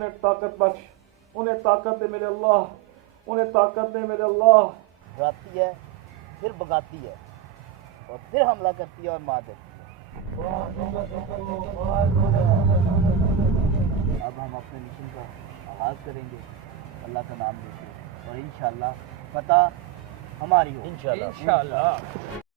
उन्हें ताकत बख्श, उन्हें ताकत दे मेरे अल्लाह, उन्हें ताकत दे मेरे अल्लाह। डराती है, फिर भगाती है और फिर हमला करती है और मार देती है। अब हम अपने मिशन का आगाज़ करेंगे अल्लाह का नाम लेकर और इंशाअल्लाह फतह हमारी हो। इंशाअल्लाह।